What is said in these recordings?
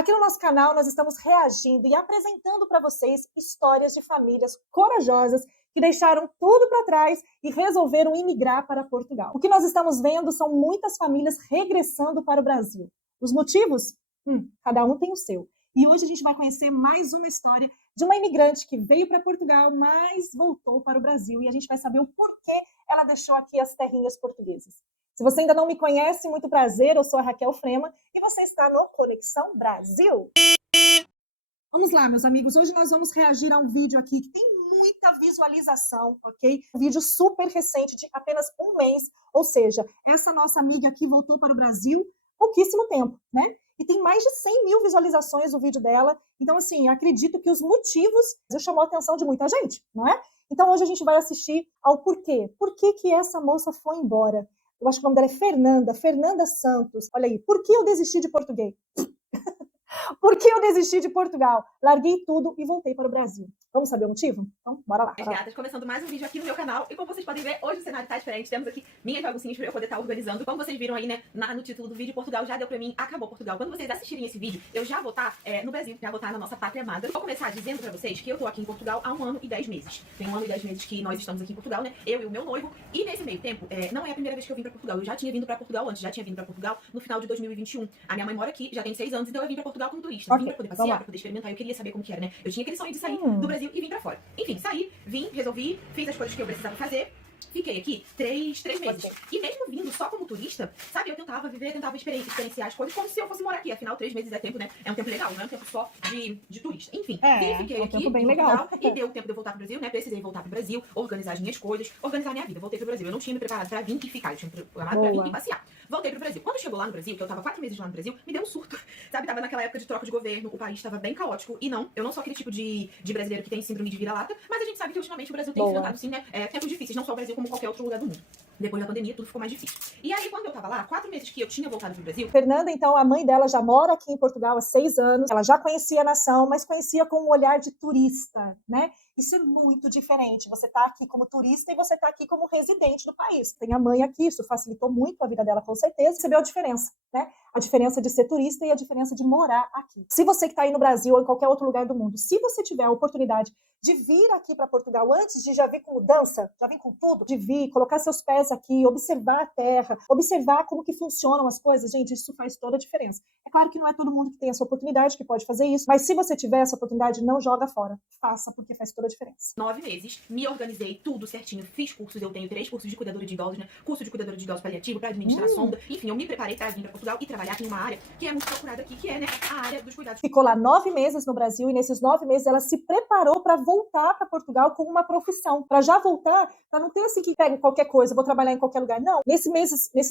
Aqui no nosso canal, nós estamos reagindo e apresentando para vocês histórias de famílias corajosas que deixaram tudo para trás e resolveram imigrar para Portugal. O que nós estamos vendo são muitas famílias regressando para o Brasil. Os motivos? Cada um tem o seu. E hoje a gente vai conhecer mais uma história de uma imigrante que veio para Portugal, mas voltou para o Brasil. E a gente vai saber o porquê ela deixou aqui as terrinhas portuguesas. Se você ainda não me conhece, muito prazer, eu sou a Raquel Frema e você está no Conexão Brasil. Vamos lá, meus amigos, hoje nós vamos reagir a um vídeo aqui que tem muita visualização, ok? Um vídeo super recente, de apenas um mês, ou seja, essa nossa amiga aqui voltou para o Brasil há pouquíssimo tempo, né? E tem mais de 100 mil visualizações o vídeo dela, então assim, acredito que os motivos chamou a atenção de muita gente, não é? Então hoje a gente vai assistir ao porquê. Por que essa moça foi embora? Eu acho que o nome dela é Fernanda Santos. Olha aí, por que eu desisti de português? Por que eu desisti de Portugal? Larguei tudo e voltei para o Brasil. Vamos saber o motivo? Então, bora lá. Gatas, começando mais um vídeo aqui no meu canal. E como vocês podem ver, hoje o cenário tá diferente. Temos aqui minhas baguncinhas pra eu poder estar organizando. Como vocês viram aí, né, no título do vídeo, Portugal já deu pra mim, acabou Portugal. Quando vocês assistirem esse vídeo, eu já vou estar no Brasil, já vou estar na nossa pátria amada. Vou começar dizendo pra vocês que eu tô aqui em Portugal há 1 ano e 10 meses. Tem 1 ano e 10 meses que nós estamos aqui em Portugal, né, eu e o meu noivo. E nesse meio tempo, não é a primeira vez que eu vim pra Portugal. Eu já tinha vindo pra Portugal antes, já tinha vindo pra Portugal no final de 2021. A minha mãe mora aqui, já tem 6 anos, então eu vim pra Portugal como turista. Vim pra poder passear, pra poder experimentar. Eu queria saber como que era, né. Eu tinha aquele sonho de sair do Brasil e vir pra fora. Enfim, saí, vim, resolvi, fiz as coisas que eu precisava fazer. Fiquei aqui 3 meses. E mesmo vindo só como turista, sabe, eu tentava viver, tentava experienciar as coisas como se eu fosse morar aqui. Afinal, 3 meses é tempo, né? É um tempo legal, não é um tempo só de turista. Enfim, fiquei aqui bem em legal. E deu o tempo de eu voltar pro Brasil, né? Precisei voltar pro Brasil, organizar as minhas coisas, organizar a minha vida. Voltei pro Brasil. Eu não tinha me preparado pra vir e ficar, eu tinha me preparado pra vir e passear. Voltei pro Brasil. Quando chegou lá no Brasil, que eu tava 4 meses lá no Brasil, me deu um surto. Sabe, tava naquela época de troca de governo, o país tava bem caótico. E não, eu não sou aquele tipo de brasileiro que tem síndrome de vira-lata, mas a gente sabe que ultimamente o Brasil tem enfrentado, sim, né, tempos difíceis, não só o Brasil, como qualquer outro lugar do mundo. Depois da pandemia, tudo ficou mais difícil. E aí, quando eu tava lá, 4 meses que eu tinha voltado pro Brasil... Fernanda, então, a mãe dela já mora aqui em Portugal há 6 anos. Ela já conhecia a nação, mas conhecia com um olhar de turista, né? Isso é muito diferente. Você tá aqui como turista e você tá aqui como residente do país. Tem a mãe aqui, isso facilitou muito a vida dela, com certeza. Você vê a diferença, né? A diferença de ser turista e a diferença de morar aqui. Se você que tá aí no Brasil ou em qualquer outro lugar do mundo, se você tiver a oportunidade de vir aqui para Portugal antes de já vir com mudança, já vir com tudo, de vir, colocar seus pés aqui, observar a terra, observar como que funcionam as coisas, gente, isso faz toda a diferença. É claro que não é todo mundo que tem essa oportunidade que pode fazer isso, mas se você tiver essa oportunidade, não joga fora. Faça, porque faz toda a diferença. 9 meses, me organizei tudo certinho, fiz cursos, eu tenho 3 cursos de cuidadora de idosos, né? Curso de cuidadora de idosos paliativo, para administrar sonda, enfim, eu me preparei para vir para Portugal e trabalhar em uma área que é muito procurada aqui, que é, né, a área dos cuidados. Ficou lá 9 meses no Brasil e nesses 9 meses ela se preparou para voltar para Portugal com uma profissão, para já voltar, para não ter assim que pega qualquer coisa, vou trabalhar em qualquer lugar. Não, nesses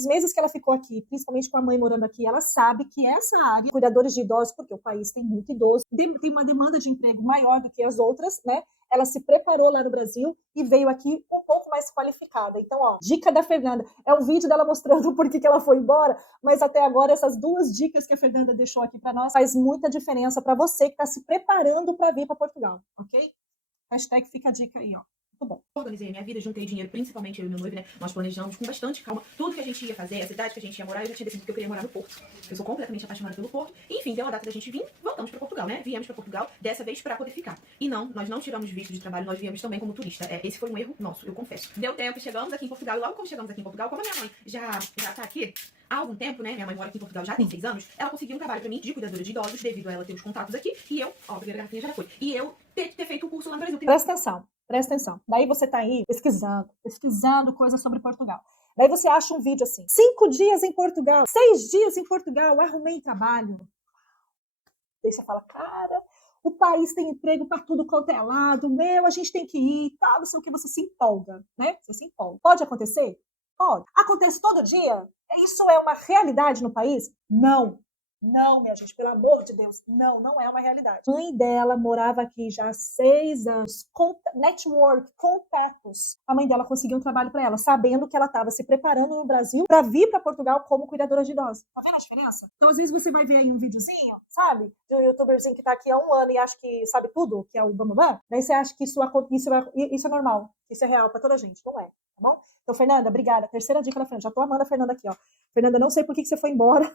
meses que ela ficou aqui, principalmente com a mãe morando aqui, ela sabe que essa área, cuidadores de idosos, porque o país tem muito idoso, tem uma demanda de emprego maior do que as outras, né? Ela se preparou lá no Brasil e veio aqui um pouco mais qualificada. Então, ó, dica da Fernanda. É um vídeo dela mostrando por que ela foi embora, mas até agora essas 2 dicas que a Fernanda deixou aqui para nós faz muita diferença para você que está se preparando para vir para Portugal, ok? Hashtag fica a dica aí, ó. Muito bom. Organizei a minha vida, juntei dinheiro, principalmente eu e meu noivo, né? Nós planejamos com bastante calma tudo que a gente ia fazer, a cidade que a gente ia morar. Eu já tinha decidido que eu queria morar no Porto. Eu sou completamente apaixonada pelo Porto. Enfim, deu a data da gente vir, voltamos pra Portugal, né? Viemos pra Portugal, dessa vez pra poder ficar. E não, nós não tiramos visto de trabalho, nós viemos também como turista. Esse foi um erro nosso, eu confesso. Deu tempo, chegamos aqui em Portugal, e logo quando chegamos aqui em Portugal, como a minha mãe já tá aqui há algum tempo, né? Minha mãe mora aqui em Portugal já tem 6 anos, ela conseguiu um trabalho pra mim de cuidadora de idosos, devido a ela ter os contatos aqui, e eu, ó, a primeira garrafinha já foi. E eu ter feito o curso lá no Brasil. Presta atenção. Daí você tá aí pesquisando coisas sobre Portugal. Daí você acha um vídeo assim, 5 dias em Portugal, 6 dias em Portugal, arrumei trabalho. Daí você fala, cara, o país tem emprego para tudo quanto é lado, a gente tem que ir, tá, não sei o que, você se empolga, né? Você se empolga. Pode acontecer? Pode. Acontece todo dia? Isso é uma realidade no país? Não. Não, minha gente, pelo amor de Deus, não é uma realidade. A mãe dela morava aqui já há 6 anos, network, contatos. A mãe dela conseguiu um trabalho para ela, sabendo que ela estava se preparando no Brasil para vir para Portugal como cuidadora de idosos. Tá vendo a diferença? Então, às vezes você vai ver aí um videozinho, sabe? De um youtuberzinho que tá aqui há 1 ano e acha que sabe tudo, que é o Bambambam. Daí você acha que isso é normal, isso é real para toda a gente. Não é, tá bom? Então, Fernanda, obrigada. Terceira dica da Fernanda. Já tô amando a Fernanda aqui, ó. Fernanda, não sei por que você foi embora,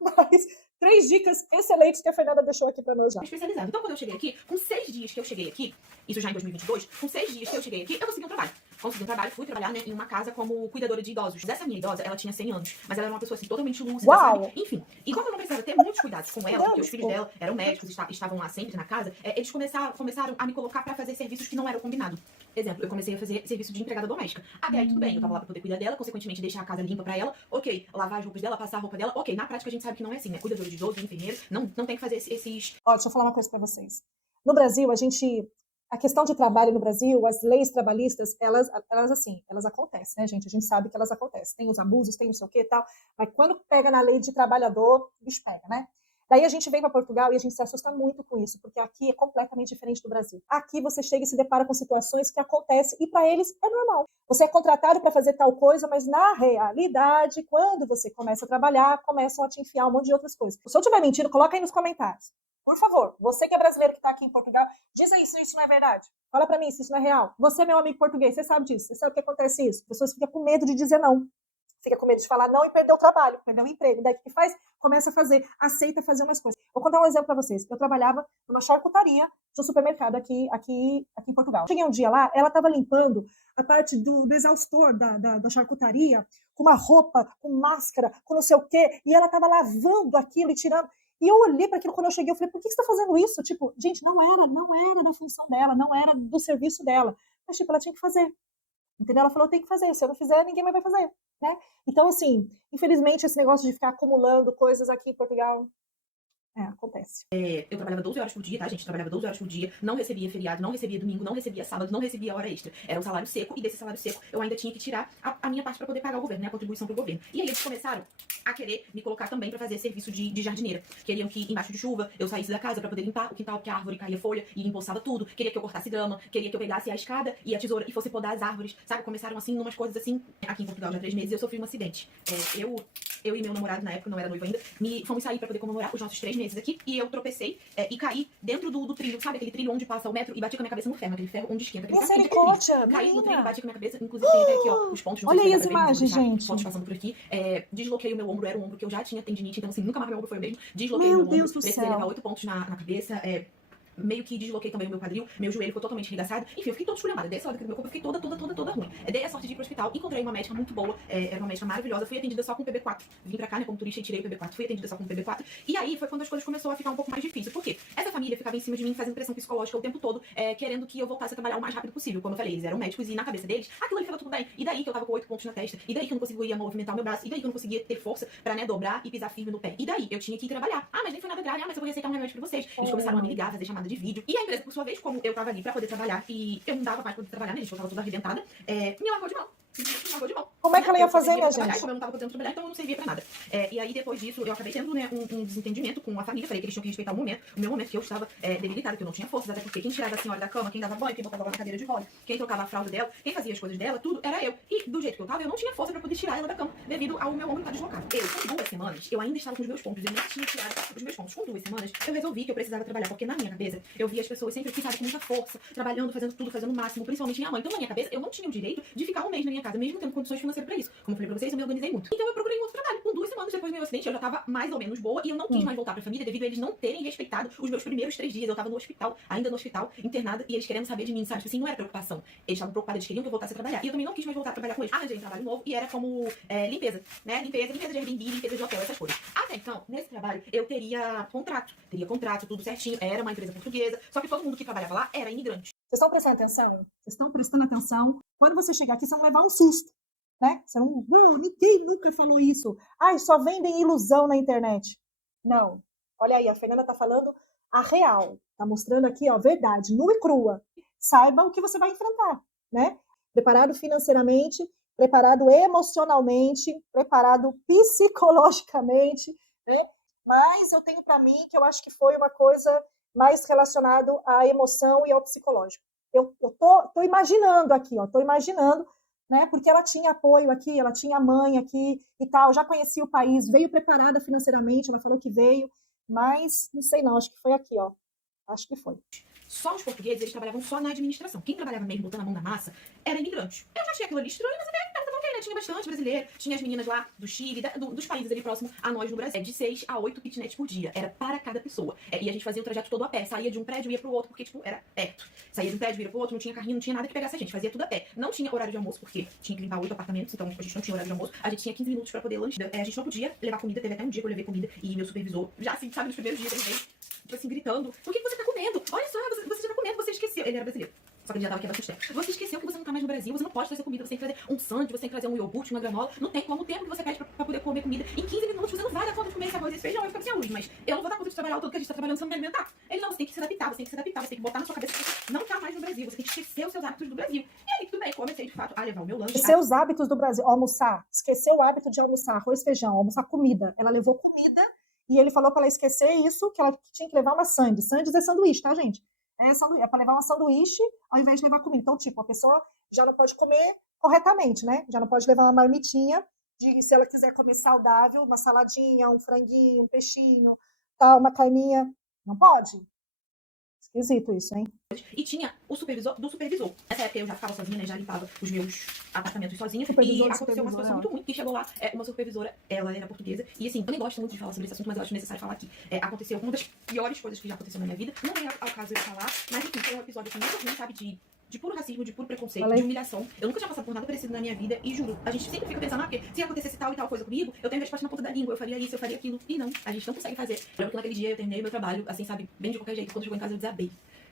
mas 3 dicas excelentes que a Fernanda deixou aqui para nós já. Especializado. Então, quando eu cheguei aqui, com 6 dias que eu cheguei aqui, isso já em 2022, com 6 dias que eu cheguei aqui, eu consegui um trabalho. Consegui um trabalho, fui trabalhar, né, em uma casa como cuidadora de idosos. Essa minha idosa, ela tinha 100 anos, mas ela era uma pessoa assim, totalmente lúcida, Uau! sabe? Enfim. E como eu não precisava ter muitos cuidados com ela, porque os filhos dela eram médicos, estavam lá sempre na casa, eles começaram a me colocar pra fazer serviços que não eram combinados. Exemplo, eu comecei a fazer serviço de empregada doméstica. Até aí tudo bem, eu tava lá pra poder cuidar dela, consequentemente deixar a casa limpa pra ela, ok, lavar as roupas dela, passar a roupa dela, ok. Na prática a gente sabe que não é assim, né? Cuidadora de idoso, enfermeiro, não tem que fazer esses... Ó, deixa eu falar uma coisa para vocês. No Brasil, a questão de trabalho no Brasil, as leis trabalhistas, elas acontecem, né, gente? A gente sabe que elas acontecem. Tem os abusos, tem não sei o que e tal, mas quando pega na lei de trabalhador, o bicho pega, né? Daí a gente vem para Portugal e a gente se assusta muito com isso, porque aqui é completamente diferente do Brasil. Aqui você chega e se depara com situações que acontecem e para eles é normal. Você é contratado para fazer tal coisa, mas na realidade, quando você começa a trabalhar, começam a te enfiar um monte de outras coisas. Se eu estiver mentindo, coloca aí nos comentários. Por favor, você que é brasileiro que está aqui em Portugal, diz aí se isso não é verdade. Fala para mim se isso não é real. Você, meu amigo português, você sabe disso. Você sabe o que acontece isso? As pessoas ficam com medo de dizer não. Fica com medo de falar não e perder o trabalho, perder o emprego. Daí o que faz? Começa a fazer, aceita fazer umas coisas. Vou contar um exemplo para vocês. Eu trabalhava numa charcutaria de um supermercado aqui em Portugal. Cheguei um dia lá, ela estava limpando a parte do exaustor da charcutaria, com uma roupa, com máscara, com não sei o quê, e ela estava lavando aquilo e tirando. E eu olhei para aquilo quando eu cheguei, eu falei, por que você está fazendo isso? Tipo, gente, não era da função dela, não era do serviço dela. Mas, tipo, ela tinha que fazer. Entendeu? Ela falou, tem que fazer. Se eu não fizer, ninguém mais vai fazer. Né? Então, assim, infelizmente, esse negócio de ficar acumulando coisas aqui em Portugal, acontece. Eu trabalhava 12 horas por dia, tá, gente? Trabalhava 12 horas por dia, não recebia feriado, não recebia domingo, não recebia sábado, não recebia hora extra. Era um salário seco, e desse salário seco eu ainda tinha que tirar a minha parte pra poder pagar o governo, né? A contribuição pro governo. E aí eles começaram a querer me colocar também pra fazer serviço de jardineira. Queriam que embaixo de chuva eu saísse da casa pra poder limpar o quintal, porque a árvore caía folha e empoçava tudo. Queria que eu cortasse grama, queria que eu pegasse a escada e a tesoura e fosse podar as árvores, sabe? Começaram assim, numas coisas assim. Aqui em Portugal já há 3 meses eu sofri um acidente. Eu e meu namorado, na época, não era noivo ainda, fomos sair pra poder comemorar os nossos 3 meses aqui, e eu tropecei e caí dentro do trilho, sabe? Aquele trilho onde passa o metro, e bati com a minha cabeça no ferro, aquele ferro onde esquenta. Misericórdia, caí no trilho, bati com a minha cabeça, inclusive tem até aqui, ó, os pontos. Olha aí as imagens, gente. Fotos passando por aqui. Desloquei o meu ombro, era um ombro que eu já tinha tendinite, então assim, nunca mais meu ombro foi o mesmo. Desloquei o meu ombro, precisei levar 8 pontos na cabeça, meio que desloquei também o meu quadril, meu joelho ficou totalmente arregaçado. Enfim, eu fiquei toda esculhambada. Dessa hora do meu corpo, eu fiquei toda ruim. Dei a sorte de ir pro hospital, encontrei uma médica muito boa, era uma médica maravilhosa, fui atendida só com PB4. Vim pra cá, né, como turista e tirei o PB4, fui atendida só com PB4. E aí foi quando as coisas começaram a ficar um pouco mais difíceis. Por quê? Essa família ficava em cima de mim, fazendo pressão psicológica o tempo todo, querendo que eu voltasse a trabalhar o mais rápido possível. Como eu falei, eles eram médicos e na cabeça deles, aquilo ali ficava tudo bem. E daí que eu tava com 8 pontos na testa, e daí que eu não conseguia movimentar o meu braço, e daí que eu não conseguia ter força pra, né, dobrar e pisar firme no pé. E daí eu tinha que ir trabalhar. Ah, mas nem foi nada grave, mas eu vou receitar um remédio pra vocês. Eles começaram a me ligar, fazer chamada de vídeo. E a empresa, por sua vez, como eu tava ali pra poder trabalhar e eu não dava mais pra poder trabalhar, né, gente, eu tava toda arrebentada, me largou de mão. Me largou de mão. Como é que ela ia fazer, minha gente? Como eu não tava podendo trabalhar, então eu não servia pra nada. E aí, depois disso, eu acabei tendo, né, um desentendimento com a família. Falei que eles tinham que respeitar o meu momento, que eu estava debilitada, que eu não tinha forças, até porque quem tirava a senhora da cama, quem dava banho, quem botava ela na cadeira de roda, quem trocava a fralda dela, quem fazia as coisas dela, tudo era eu. E do jeito que eu tava, eu não tinha força pra poder tirar ela da cama, devido ao meu ombro estar deslocado. Com 2 semanas, eu ainda estava com os meus pontos, eu nem tinha tirado os meus pontos. Com 2 semanas, eu resolvi que eu precisava trabalhar, porque na minha cabeça, eu via as pessoas sempre aqui, sabe, com muita força, trabalhando, fazendo tudo, fazendo o máximo, principalmente minha mãe. Então, na minha cabeça, eu não tinha o direito de ficar um mês na minha casa, mesmo tendo condições financeiras pra isso. Como eu falei pra vocês, eu me organizei muito. Então eu procurei um outro trabalho. Com 2 semanas depois do meu acidente, eu já tava mais ou menos boa e eu não quis mais voltar pra família devido a eles não terem respeitado os meus primeiros 3 dias. Eu tava no hospital, ainda no hospital, internada, e eles querendo saber de mim, sabe? Tipo assim, não era preocupação. Eles estavam preocupados, eles queriam que eu voltasse a trabalhar. E eu também não quis mais voltar a trabalhar com eles. Arranjei um trabalho novo e era como limpeza, né? Limpeza de Airbnb, limpeza de hotel, essas coisas. Até então, nesse trabalho, eu teria contrato, tudo certinho. Era uma empresa portuguesa, só que todo mundo que trabalhava lá era imigrante. Vocês estão prestando atenção? Vocês estão prestando atenção? Quando você chegar aqui, vocês vão levar um susto. Né? Você não, ninguém nunca falou isso. Ai, só vendem ilusão na internet. Não. Olha aí, a Fernanda está falando a real. Está mostrando aqui, ó, verdade, nua e crua. Saiba o que você vai enfrentar, né? Preparado financeiramente, preparado emocionalmente, preparado psicologicamente, né? Mas eu tenho para mim que eu acho que foi uma coisa mais relacionada à emoção e ao psicológico. Eu tô imaginando aqui, ó, tô imaginando, né? Porque ela tinha apoio aqui, ela tinha mãe aqui e tal, já conhecia o país, veio preparada financeiramente, ela falou que veio, mas não sei não, acho que foi aqui, ó. Acho que foi. Só os portugueses, eles trabalhavam só na administração. Quem trabalhava mesmo, botando a mão na massa, era imigrante. Eu já achei aquilo ali estranho, mas até tava ok, né? tinha bastante brasileiro. Tinha as meninas lá do Chile, dos países ali próximos a nós no Brasil. De 6 a 8 kitnets por dia. Era para cada pessoa. E a gente fazia o trajeto todo a pé. Saía de um prédio e ia pro outro, porque, tipo, era perto. Saía de um prédio e ia pro outro, não tinha carrinho, não tinha nada que pegasse a gente. Fazia tudo a pé. Não tinha horário de almoço, porque tinha que limpar 8 apartamentos, então a gente não tinha horário de almoço. A gente tinha 15 minutos pra poder lanchar. A gente não podia levar comida. Teve até um dia que eu levei comida e meu supervisor, já assim, sabe, nos primeiros dias, ele veio, tipo assim, gritando: por que você tá comendo? Olha só, você já tá comendo, você esqueceu. Ele era brasileiro. Só que ele já tava aqui há bastante tempo. Você esqueceu que você não tá mais no Brasil, você não pode trazer comida, você tem que trazer um sanduíche, você tem que trazer um iogurte, uma granola. Não tem como. O tempo que você pede pra poder comer comida em 15 minutos, você não vai dar conta de comer esse arroz e esse feijão, vai ficar sem luz. Mas eu não vou dar conta de trabalhar o tanto que a gente tá trabalhando sem me alimentar. Ele: não, você tem que se adaptar, você tem que se adaptar, você tem que botar na sua cabeça que você não tá mais no Brasil, você tem que esquecer os seus hábitos do Brasil. E aí, tudo bem, comecei de fato a levar o meu lanche. Esqueceu os hábitos do Brasil, almoçar, esqueceu o hábito de almoçar arroz, feijão, almoçar comida. Ela levou comida e ele falou para ela esquecer isso, que ela tinha que levar uma sandes. Sandes é sanduíche, tá, gente? É para levar uma sanduíche ao invés de levar comida. Então, tipo, a pessoa já não pode comer corretamente, né? Já não pode levar uma marmitinha de, se ela quiser comer saudável, uma saladinha, um franguinho, um peixinho, tal, uma carninha. Não pode. Esquisito isso, hein? E tinha o supervisor do supervisor. Nessa época eu já ficava sozinha, né? Já limpava os meus apartamentos sozinha. Supervisor, e aconteceu uma situação muito ruim, que chegou lá uma supervisora, ela era portuguesa. E assim, eu nem gosto muito de falar sobre esse assunto, mas eu acho necessário falar aqui. Aconteceu uma das piores coisas que já aconteceu na minha vida. Não vem ao caso de falar, mas enfim, foi um episódio assim, muito ruim, sabe? De puro racismo, de puro preconceito, de humilhação. Eu nunca tinha passado por nada parecido na minha vida e juro, a gente sempre fica pensando, porque se acontecesse tal e tal coisa comigo, eu tenho a resposta na ponta da língua, eu faria isso, eu faria aquilo. E não, a gente não consegue fazer. Eu lembro que naquele dia eu terminei meu trabalho, assim, sabe, bem de qualquer jeito. Quando chegou em casa eu desabei.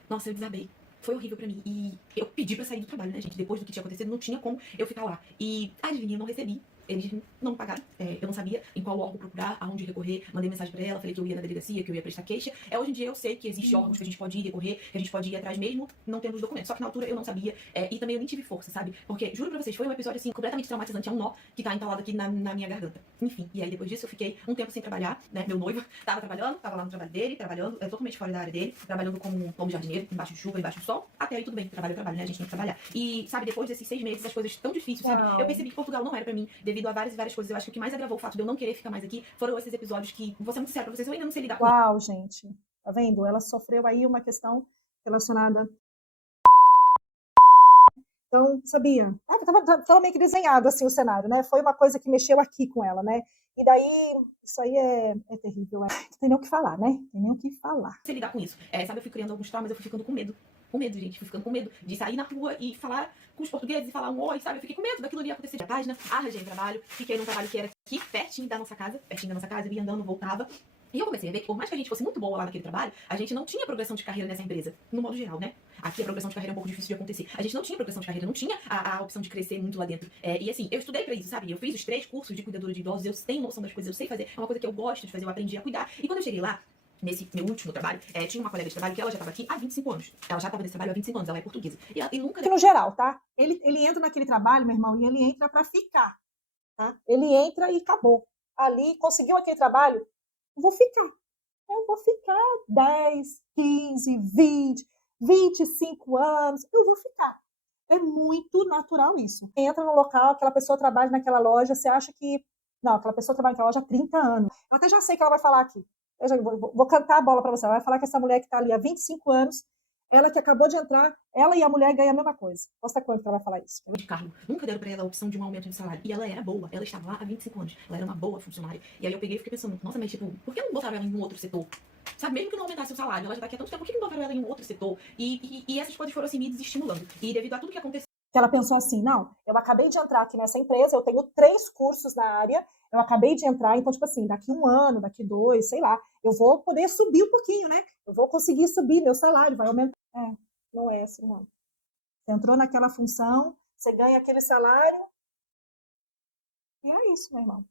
Nossa, eu desabei. Foi horrível pra mim. E eu pedi pra sair do trabalho, né, gente? Depois do que tinha acontecido, não tinha como eu ficar lá. E, adivinha, eu não recebi. Eles não me pagaram. Eu não sabia em qual órgão procurar, aonde recorrer. Mandei mensagem pra ela, falei que eu ia na delegacia, que eu ia prestar queixa. Hoje em dia eu sei que existem órgãos que a gente pode ir recorrer, que a gente pode ir atrás mesmo, não tendo os documentos. Só que na altura eu não sabia. E também eu nem tive força, sabe? Porque, juro pra vocês, foi um episódio, assim, completamente traumatizante. É um nó que tá entalado aqui na minha garganta. Enfim, e aí depois disso eu fiquei um tempo sem trabalhar, né? Meu noivo tava trabalhando, tava lá no trabalho dele, trabalhando, totalmente fora da área dele, trabalhando como jardineiro, embaixo de chuva, embaixo do sol. Até aí tudo bem, trabalho, né? A gente tem que trabalhar. E, sabe, depois desses 6 meses, as coisas tão difíceis, sabe? Eu percebi que Portugal não era pra mim, devido a várias e várias coisas. Eu acho que o que mais agravou o fato de eu não querer ficar mais aqui foram esses episódios que, vou ser muito sincera pra vocês, eu ainda não sei lidar com. Uau, gente. Tá vendo? Ela sofreu aí uma questão relacionada. Então, sabia? Tava meio que desenhado assim o cenário, né? Foi uma coisa que mexeu aqui com ela, né? E daí, isso aí é terrível. Não tem nem o que falar, né? Tem nem o que falar. Não sei lidar com isso. Sabe, eu fui criando alguns traumas, eu fui ficando com medo. Com medo, gente. Fui ficando com medo de sair na rua e falar com os portugueses e falar um oi, sabe? Eu fiquei com medo daquilo ali acontecer de página. Arranjei trabalho, fiquei num trabalho que era aqui, pertinho da nossa casa, eu ia andando, voltava. E eu comecei a ver que, por mais que a gente fosse muito boa lá naquele trabalho, a gente não tinha progressão de carreira nessa empresa, no modo geral, né? Aqui a progressão de carreira é um pouco difícil de acontecer. A gente não tinha progressão de carreira, não tinha a opção de crescer muito lá dentro. E assim, eu estudei pra isso, sabe? Eu fiz os 3 cursos de cuidadora de idosos, eu tenho noção das coisas, eu sei fazer. É uma coisa que eu gosto de fazer, eu aprendi a cuidar. E quando eu cheguei lá, nesse meu último trabalho, tinha uma colega de trabalho que ela já estava aqui há 25 anos. Ela já estava nesse trabalho há 25 anos, ela é portuguesa. E nunca... No geral, tá? Ele entra naquele trabalho, meu irmão, e ele entra pra ficar, tá? Ele entra e acabou. Ali, conseguiu aquele trabalho, eu vou ficar 10, 15, 20, 25 anos, eu vou ficar. É muito natural isso. Entra no local, aquela pessoa trabalha naquela loja, você acha que... Não, aquela pessoa trabalha naquela loja há 30 anos. Eu até já sei que ela vai falar aqui. Eu já vou cantar a bola para você. Ela vai falar que essa mulher que está ali há 25 anos, ela que acabou de entrar, ela e a mulher ganham a mesma coisa. Posta quanto que ela vai falar isso? De cargo. Nunca deram pra ela a opção de um aumento de salário. E ela era boa. Ela estava lá há 25 anos. Ela era uma boa funcionária. E aí eu peguei e fiquei pensando, nossa, mas tipo, por que não botaram ela em um outro setor? Sabe, mesmo que não aumentasse o salário, ela já tá aqui há tanto tempo, por que não botaram ela em um outro setor? E essas coisas foram assim me desestimulando. E devido a tudo que aconteceu, que ela pensou assim, não, eu acabei de entrar aqui nessa empresa, eu tenho 3 cursos na área, eu acabei de entrar, então, tipo assim, daqui 1 ano, daqui 2, sei lá, eu vou poder subir um pouquinho, né? Eu vou conseguir subir, meu salário vai aumentar. Não é assim, não. Você entrou naquela função, você ganha aquele salário, e é isso, meu irmão.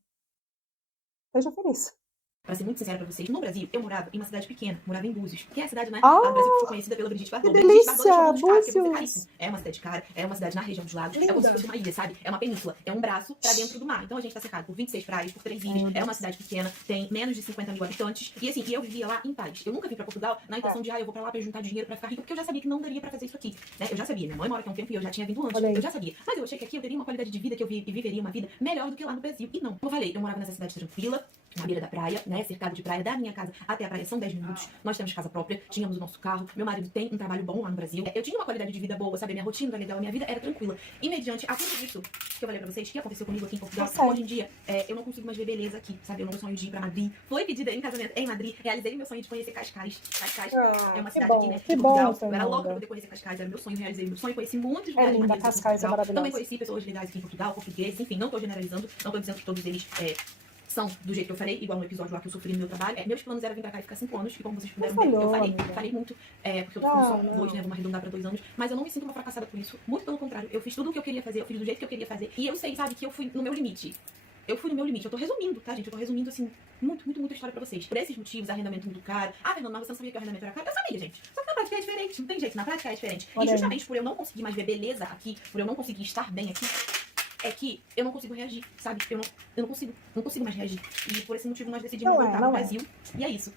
Seja feliz. Pra ser muito sincera pra vocês, no Brasil, eu morava em uma cidade pequena, morava em Búzios, que é a cidade, né, lá no Brasil que foi conhecida pela Brigitte Bardot. Brigitte Bardot deixou muito caro, porque é caríssimo. É uma cidade cara, é uma cidade na região dos lagos, é como se fosse uma ilha, sabe? É uma península, é um braço pra dentro do mar. Então a gente tá cercado por 26 praias, por 3 ilhas, é uma cidade pequena, tem menos de 50 mil habitantes, e assim, eu vivia lá em paz. Eu nunca vim pra Portugal na intenção de, eu vou pra lá pra juntar dinheiro pra ficar rica, porque eu já sabia que não daria pra fazer isso aqui, né? Eu já sabia, minha mãe mora aqui há um tempo e eu já tinha vindo antes, eu já sabia. Mas eu achei que aqui eu teria uma qualidade de vida, que eu viveria uma vida melhor do que lá no Brasil. E não, como eu falei, eu morava nessa cidade tranquila, na beira da praia, né, cercado de praia. Da minha casa até a praia são 10 minutos. Nós temos casa própria, tínhamos o nosso carro. Meu marido tem um trabalho bom lá no Brasil. Eu tinha uma qualidade de vida boa, sabe? Minha rotina era legal, minha vida era tranquila. E mediante a tudo isso que eu falei pra vocês, que aconteceu comigo aqui em Portugal, hoje em dia, eu não consigo mais ver beleza aqui, sabe? Eu não sonho de ir pra Madrid. Foi pedida em casamento em Madrid. Realizei meu sonho de conhecer Cascais. Cascais é uma cidade aqui, né, de Portugal. Eu era louca pra poder conhecer Cascais, era meu sonho. Realizei meu sonho, conheci muitos lugares linda, maneiros aqui em Cascais é Portugal. maravilhosa. Também conheci pessoas legais aqui em Portugal, portugueses, enfim, não tô generalizando, não tô dizendo que todos eles são do jeito que eu falei, igual no episódio lá que eu sofri no meu trabalho. Meus planos eram vir pra cá e ficar 5 anos, e como vocês puderam ver, eu falei muito, porque eu tô ficando só 2, né, vou arredondar pra 2 anos, mas eu não me sinto uma fracassada por isso, muito pelo contrário, eu fiz tudo o que eu queria fazer, eu fiz do jeito que eu queria fazer, e eu sei, sabe, que eu fui no meu limite. Eu fui no meu limite, eu tô resumindo, tá, gente? Eu tô resumindo, assim, muita história pra vocês. Por esses motivos, arrendamento muito caro. Ah, Fernanda, mas você não sabia que o arrendamento era caro? Eu sabia, gente. Só que na prática é diferente, não tem jeito, na prática é diferente. E justamente por eu não conseguir mais ver beleza aqui, por eu não conseguir estar bem aqui, é que eu não consigo reagir, sabe? Eu não consigo mais reagir. E por esse motivo nós decidimos voltar pro Brasil. E é isso.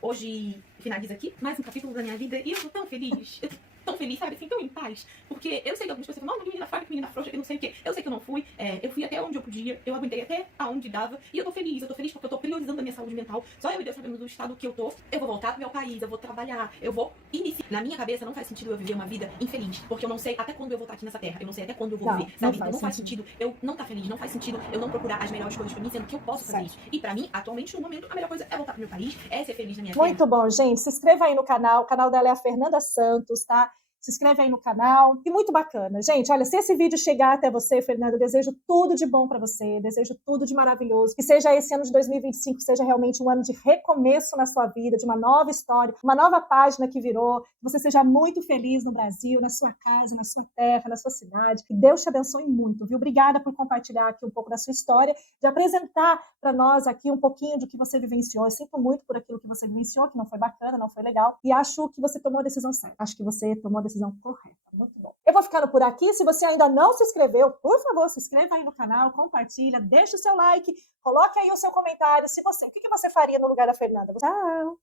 Hoje finaliza aqui mais um capítulo da minha vida e eu tô tão feliz. Tão feliz, sabe, assim, tão em paz. Porque eu sei que algumas pessoas falam, não, menina fraca, menina frouxa, eu não sei o quê. Eu sei que eu não fui, eu fui até onde eu podia, eu aguentei até aonde dava. E eu tô feliz porque eu tô priorizando a minha saúde mental. Só eu e Deus sabemos do estado que eu tô. Eu vou voltar pro meu país, eu vou trabalhar, eu vou iniciar. Na minha cabeça não faz sentido eu viver uma vida infeliz. Porque eu não sei até quando eu vou estar aqui nessa terra. Eu não sei até quando eu vou viver, sabe? Então não faz sentido eu não estar feliz, não faz sentido eu não procurar as melhores coisas pra mim, sendo que eu posso fazer isso. E pra mim, atualmente, no momento, a melhor coisa é voltar pro meu país, é ser feliz na minha terra. Muito bom, gente. Se inscreva aí no canal. O canal dela é a Fernanda Santos, tá? Se inscreve aí no canal. E muito bacana. Gente, olha, se esse vídeo chegar até você, Fernanda, eu desejo tudo de bom para você, desejo tudo de maravilhoso. Que seja esse ano de 2025, seja realmente um ano de recomeço na sua vida, de uma nova história, uma nova página que virou. Que você seja muito feliz no Brasil, na sua casa, na sua terra, na sua cidade. Que Deus te abençoe muito, viu? Obrigada por compartilhar aqui um pouco da sua história, de apresentar para nós aqui um pouquinho do que você vivenciou. Eu sinto muito por aquilo que você vivenciou, que não foi bacana, não foi legal. E acho que você tomou a decisão certa. Acho que você tomou a decisão correta. Muito bom. Eu vou ficando por aqui. Se você ainda não se inscreveu, por favor, se inscreva aí no canal, compartilha, deixa o seu like, coloque aí o seu comentário. Se você, o que você faria no lugar da Fernanda? Tchau!